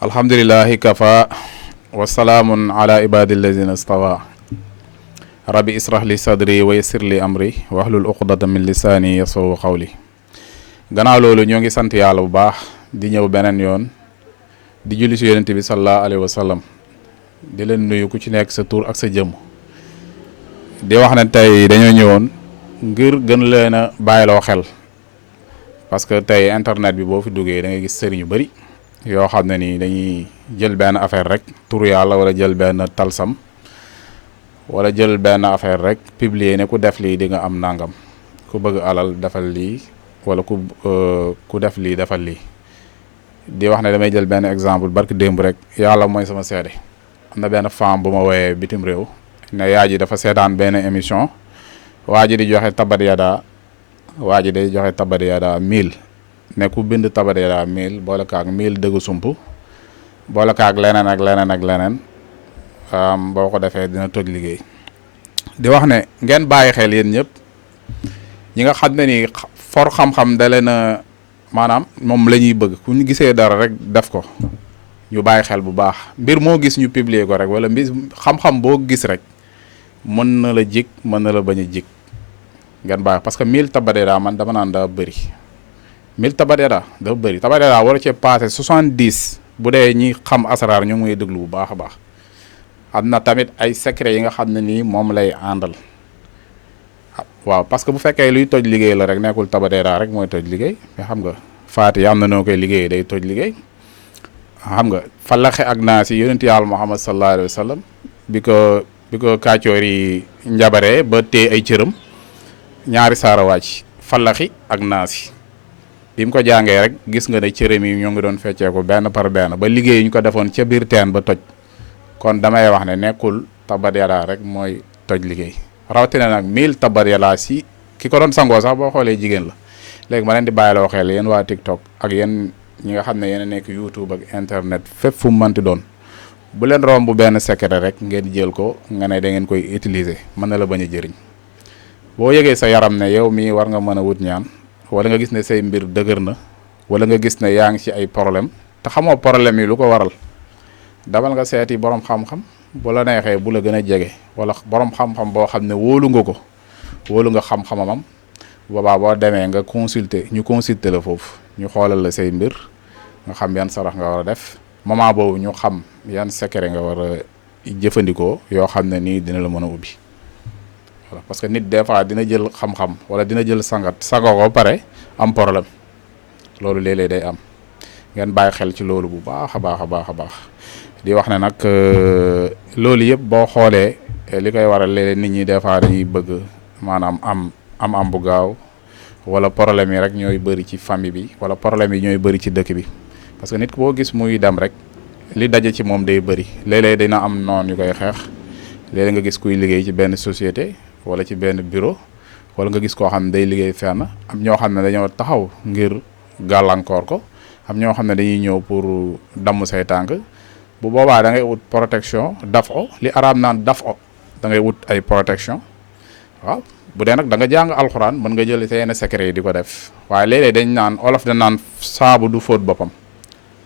alhamdulillahi kafa wa salaamun ala ibadi allazina stawa rabbi israh li sadri wa yassir li amri wahlul uqdatan min lisaani yafqahu qawli. gannaaw loolu ñoo ngi sant yàlla bu baax di ñëw beneen yoon di julli si yonent bi sallallahu alayhi wa sallam di leen nuyu ku ci nekk sa tur ak sa jëmm di wax ne tey dañoo ñëwoon ngir gën leen a bàyyiloo xel parce que tey internet bi boo fi duggee da ngay gis sëriñ yu bëri yoo xam ne nii dañuy jël benn affaire rek turu yàlla wala jël benn talsam wala jël benn affaire rek publier ne ku def lii di nga am nangam ku bëgg alal defal lii wala ku def lii defal lii. di wax ne damay jël benn exemple barki démb rek yàlla mooy sama seede am na benn femme bu ma woowee bitim réew ne yaa ji dafa seetaan benn émission waa ji di joxe tabat yada waa ji day joxe tabat yada 1000 ne ku bind tabat yada 1000 boole kaag 1000 dëgg sump boole kaag leneen ak leneen ak leneen boo ko defee dina toj liggéey. di wax ne ngeen bàyyi xel yéen ñëpp ñi nga xam ne ni for xam-xam da leen a maanaam moom la ñuy bëgg ku ñu gisee dara rek def ko ñu bàyyi xel bu baax mbir moo gis ñu publier ko rek wala mbir xam-xam boo gis rek mën na la jig mën na la bañ a jig ngeen bàyyi parce que 1000 tabadeera man dama naan daa bëri 1000 tabadeera dafa bëri tabadeera war a cee passé 70 bu dee ñi xam asaraar ñu ngi déglu bu baax a baax am na tamit ay secret yi nga xam ne nii moom lay àndal waaw parce que bu fekkee luy toj liggéey la rek nekkul tabadeera rek mooy toj liggéey mais xam nga faati am na noo koy liggéey day toj liggéey xam nga falaxe ak naa si yonent yàlla Muhammad sallallahu alayhi wa sallam bi ko kàccoor yi njabaree ba téye ay cëram ñaari saara wàcc falaxi ak naa si bi mu ko jàngee rek gis nga ne cëram yi ñoo ngi doon fecceeku benn par benn ba liggéey ñu ko defoon ca biir teen ba toj kon damay wax ne nekkul tabadeera rek mooy toj liggéey rawatina nag 1000 tabadeera si ki ko doon sangoo sax boo xoolee jigéen la léegi ma leen di bàyyiloo xel yéen waa TikTok ak yéen ñi nga xam ne yéen a nekk YouTube ak internet fépp fu mu mënti doon bu leen romb benn secret rek ngeen jël ko nga ne da ngeen koy utiliser mën na la bañ a jëriñ boo yëgee sa yaram ne yow mii war nga mën a wut ñaan wala nga gis ne say mbir dëgër na wala nga gis ne yaa ngi ci ay problème te xamoo problème yi lu ko waral damal nga seeti borom xam-xam bu la neexee bu la gën a jege wala borom xam-xam boo xam ne wóolu nga ko wóolu nga xam-xamamam boobaa boo demee nga ñu consulter la foofu ñu xoolal la say mbir nga xam yan sarax nga war a def moment boobu ñu xam yan secret nga war a jëfandikoo yoo xam ne nii dina la mën a ubbi voilà parce que nit des fois dina jël xam-xam wala dina jël sangoo ko pare am problème loolu léeg-léeg day am ngeen bàyyi xel ci loolu bu baax a baax a baax a baax di wax ne nag loolu yëpp boo xoolee li koy waral léeg-léeg nit ñi des fois dañuy bëgg maanaam am bu gaaw wala problème yi rek ñooy bëri ci famille bi wala problème yi ñooy bëri ci dëkk bi parce que nit boo gis muy dem rek li daje ci moom day bëri léeg-léeg dina am noon yu koy xeex léeg-léeg nga gis kuy liggéey ci benn société wala ci benn bureau wala nga gis koo xam ne day liggéey fenn am ñoo xam ne dañoo taxaw ngir gàllankoor ko am ñoo xam ne dañuy ñëw pour damm say tànk bu boobaa da ngay wut protection daf o li araam naan daf o da ngay wut ay protection waaw bu dee nag da nga jàng alxuraan mën nga jël sa yenn secret yi di ko def waaye léeg-léeg dañ naan olof da naan saabu du fóot boppam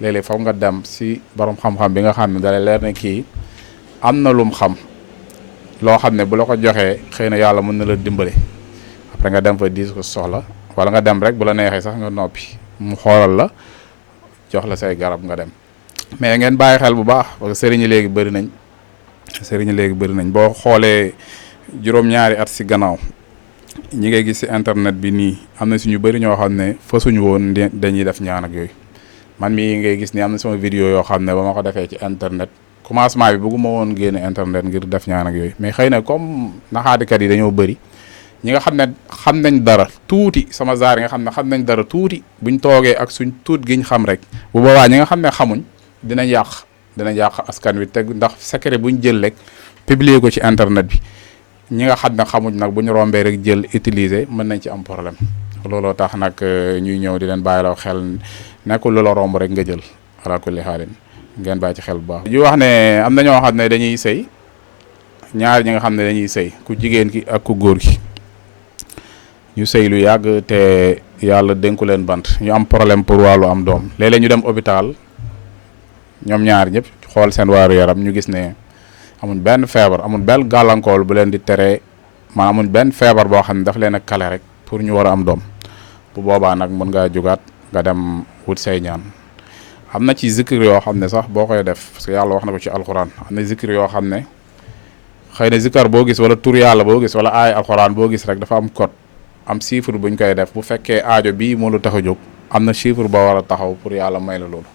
léeg-léeg foog nga dem si borom xam-xam bi nga xam ne dalay leer ne kii am na lum xam loo xam ne bu la ko joxee xëy na yàlla mën na la dimbale après nga dem fa diis ko soxla wala nga dem rek bu la neexee sax nga noppi mu xoolal la jox la say garab nga dem mais ngeen bàyyi xel bu baax parce que sëriñ léegi bëri nañ boo xoolee juróom-ñaari at si gannaaw ñi ngay gis si internet bi nii am na suñu bëri ñoo xam ne fasuñu woon dañuy def ñaan ak yooyu man mii ngay gis ni am na sama vidéo yoo xam ne ba ma ko defee ci internet commencement bi bëgguma woon génne internet ngir def ñaan ak yooyu mais xëy na comme naxaadikat yi dañoo bëri ñi nga xam ne xam nañ dara tuuti sama zaar yi nga xam ne xam nañ dara tuuti buñ toogee ak suñ tuut giñ xam rek bu boobaa ñi nga xam ne xamuñ dinañ yàq askan wi te ndax secret buñ jël rek publier ko ci internet bi ñi nga xam ne xamuñ nag bu ñu rombee rek jël utiliser mën nañ ci am problème looloo tax nag ñuy ñëw di leen bàyyiloo xel nekkul lu la romb rek nga jël ala kulli xaalin ngeen bàyyi ci xel bu baax. yu wax ne am na ñoo xam ne dañuy sëy ñaar ñi nga xam ne dañuy sëy ku jigéen ki ak ku góor ki ñu sëy lu yàgg te yàlla dénku leen bant ñu am problème pour wàllu am doom léeg-léeg ñu dem hôpital ñoom ñaar ñëpp xool seen waaru yaram ñu gis ne amuñ benn feebar amuñ benn gàllankoor bu leen di tere maanaam amuñ benn feebar boo xam ne daf leen a kale rek pour ñu war a am doom bu boobaa nag mën ngaa jugaat nga dem wut say ñaan. am na ci zikr yoo xam ne sax boo koy def parce que yàlla wax na ko ci alxuraan am na zikr yoo xam ne xëy na zikar boo gis wala tur yàlla boo gis wala aay alxuraan boo gis rek dafa am code am chiffre buñ koy def bu fekkee aajo bii moo lu tax a jóg am na chiffre boo war a taxaw pour yàlla may la loolu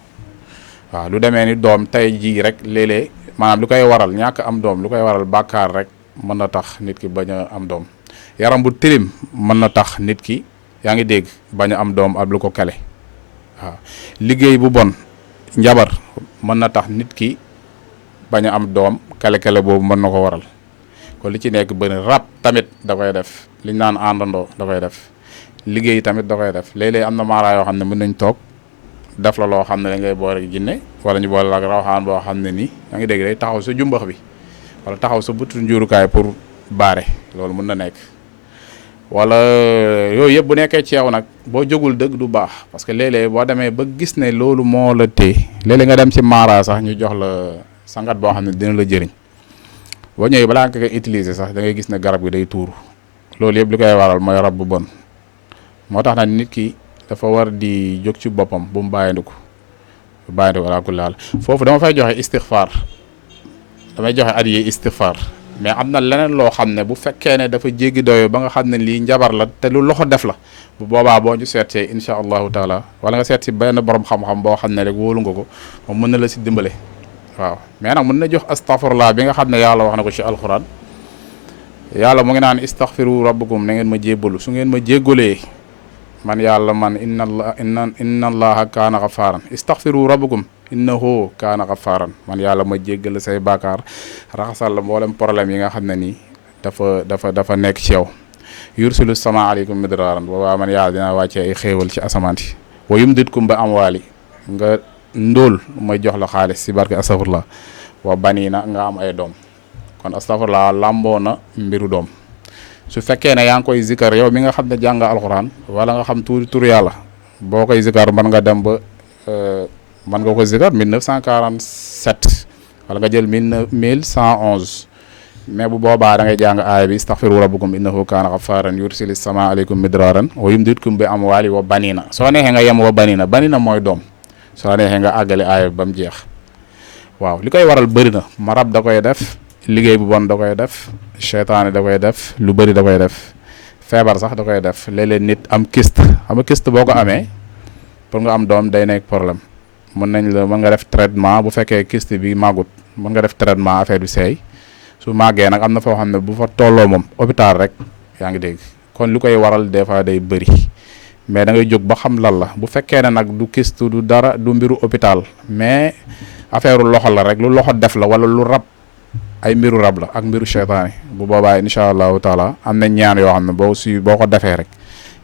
waaw lu demee ni doom tey jii rek léeg-léeg maanaam lu koy waral ñàkk am doom lu koy waral bàkkaar rek mën na tax nit ki bañ a am doom yaram bu tilim mën na tax nit ki yaa ngi dégg bañ a am doom ab lu ko kale waaw liggéey bu bon njabar mën na tax nit ki bañ a am doom kale-kale boobu mën na ko waral kon li ci nekk bëri rab tamit da koy def liñ naan àndandoo da koy def liggéey tamit da koy def léeg-léeg am na maara yoo xam ne mën nañ toog def la loo xam ne da ngay boole ak jinne wala ñu boole ak rawxaan boo xam ne nii yaa ngi dégg day taxaw sa jumbax bi wala taxaw sa bëtu njurukaay pour baare loolu mën na nekk wala yooyu yëpp bu nekkee ci yow nag boo jógul dëgg du baax parce que léeg-léeg boo demee ba gis ne loolu moo la téye léeg-léeg nga dem ci maara sax ñu jox la sangat boo xam ne dina la jëriñ boo ñëwee balaa nga koy utiliser sax da ngay gis ne garab gi day tuuru loolu yëpp li koy waral mooy rab bu bon moo tax nag nit ki dafa war di jóg ci boppam bu mu bàyyindiku ala kulli haal foofu dama fay joxe istixfaar damay joxe adiye istixfaar mais am na leneen loo xam ne bu fekkee ne dafa jéggi doyo ba nga xam ne lii njabar la te lu loxo def la bu boobaa boo ñu seetsee incha allahu taala wala nga seet si benn borom xam-xam boo xam ne rek wóolu nga ko moom mën na la si dimbale waaw mais nag mën na jox astafurlah bi nga xam ne yàlla wax na ko ci alquran yàlla mu ngi naan istaghfiru rabbakum na ngeen ma jébbalu su ngeen ma jéggalee man yàlla man inna allaha kaana ghaffaaran istaghfiru rabbakum innahu kaana ghaffaaran man yàlla ma jéggal say baakaar raxasal la mboolem problème yi nga xam ne nii dafa nekk ci yow yursilu sama aleykum midraaran boobaa man yàlla dinaa wàccee ay xéewal ci asamaan yi wa yumditkum ba amwaali nga ndóol may jox la xaalis si barke astafurlah wa baniina nga am ay doom kon astafurlah làmboo na mbiru doom su fekkee ne yaa ngi koy zikar yow mi nga xam ne jàng alxuraan wala nga xam tuuti tur yàlla boo koy zikar mën nga dem ba mën nga ko zikar 1947 wala nga jël 1111 mais bu boobaa da ngay jàng aaya bi istaghfiru rabbakum innahu kaana ghaffaaran yursilis samaa aleykum midraaran wa yumditkum bi amwaali wa banina soo neexee nga yem wa banina mooy doom soo neexee nga àggale aaya bi ba mu jeex waaw li koy waral bëri na marab da koy def liggéey bu bon da koy def seytaane da koy def lu bëri da koy def feebar sax da koy def léeg-léeg nit am kyste xam nga kyste boo ko amee pour nga am doom day nekk problème mën nga def traitement bu fekkee kyste bi màggut mën nga def traitement affaire bi seey su màggee nag am na foo xam ne bu fa tolloo moom hôpital rek yaa ngi dégg kon lu koy waral des fois day bëri mais da ngay jóg ba xam lan la bu fekkee ne nag du kyste du dara du mbiru hôpital mais affaire loxo la rek lu loxo def la wala lu rab ay mbiru rab la ak mbiru seytaane bu boobaa incha allahu taala am na ñaan yoo xam ne boo ko defee rek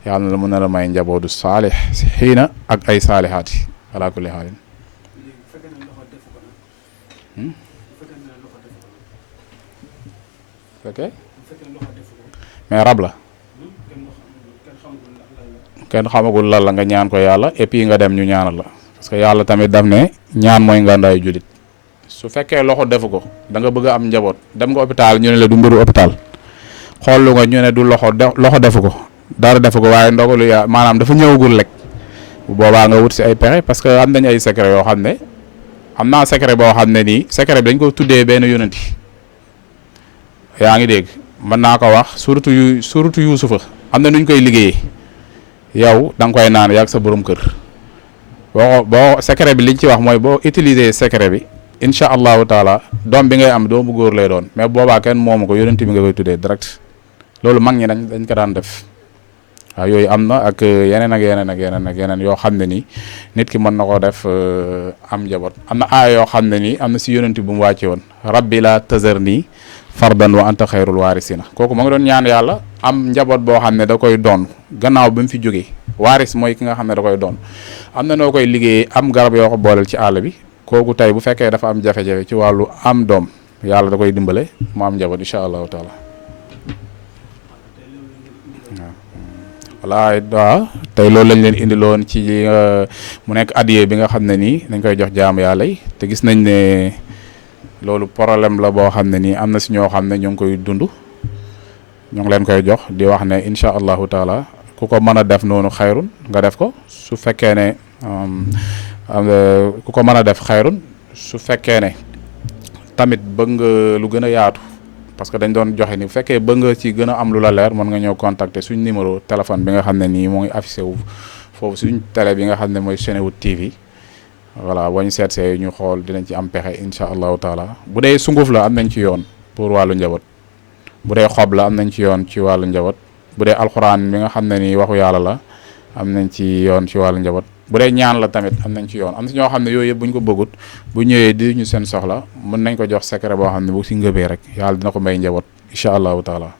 yàlla na la mën na la may njabootu saalix si xiina ak ay saalihaati ala kulli xaalin mais rab la kenn xamagul lan la nga ñaan ko yàlla et puis nga dem ñu ñaanal la parce que yàlla tamit daf ne ñaan mooy ngàndaayu julit su fekkee loxo defu ko da nga bëgg a am njaboot dem nga hôpital ñu ne la du mbiru hôpital xoolu nga ñu ne du loxo defu ko dara defu ko waaye ndogalu yaa maanaam dafa ñëwagul rek bu boobaa nga wut si ay pexe parce que am nañ ay secret yoo xam ne am naa secret boo xam ne nii secret bi dañ ko tuddee benn yonenti yaa ngi dégg mën naa ko wax surtout yuusufa am na nuñ koy liggéeyee yow da nga koy naan yaag sa borom kër boo secret bi liñ ci wax mooy boo utiliser secret bi incha allahu taala doom bi ngay am doomu góor lay doon mais boobaa kenn moomu ko yonent bi nga koy tuddee direct loolu mag ñi dañ ko daan def waaw yooyu am na ak yeneen yoo xam ne nii nit ki mën na koo def am njaboot am na aaya yoo xam ne nii am na si yonent bu mu wàcce woon rabbi la tazarni fardan wa anta xayrul waarisina kooku ma ngi doon ñaan yàlla am njaboot boo xam ne da koy doon gannaaw ba mu fi jógee waaris mooy ki nga xam ne da koy doon am na noo koy liggéeyee am garab yoo ko booleel ci àll bi kooku tey bu fekkee dafa am jafe-jafe ci wàllu am doom yàlla da koy dimbale mu am njaboot incha allahu taala waaw tey loolu lañ leen indiloon ci mu nekk addiye bi nga xam ne nii dañ koy jox jaamu yàlla yi te gis nañ ne loolu problème la boo xam ne nii am na si ñoo xam ne ñu ngi koy dund ñu ngi leen koy jox di wax ne incha allahu taala ku ko mën a def noonu xayrun nga def ko su fekkee ne ku ko mën a def xayrun su fekkee ne tamit bëgg nga lu gën a yaatu parce que dañ doon joxe ni bu fekkee bëgg nga ci gën a am lu la leer mën nga ñëw contacter suñ numéro téléphone bi nga xam ne nii moo ngi affiché wu foofu suñ télé bi nga xam ne mooy Senewood TV voilà boo ñu seetsee ñu xool dinañ ci am pexe incha allahu taala bu dee sunguf la am nañ ci yoon pour wàllu njaboot bu dee xob la am nañ ci yoon ci wàllu njaboot bu dee alxuraan bi nga xam ne nii waxu yàlla la am nañ ci yoon ci wàllu njaboot bu dee ñaan la tamit am nañ ci yoon am na ñoo xam ne yooyu yëpp bu ñu ko bëggut bu ñëwee di ñu seen soxla mën nañ ko jox secret boo xam ne bu si ngëbee rek yàlla dina ko may njaboot incha allahu taala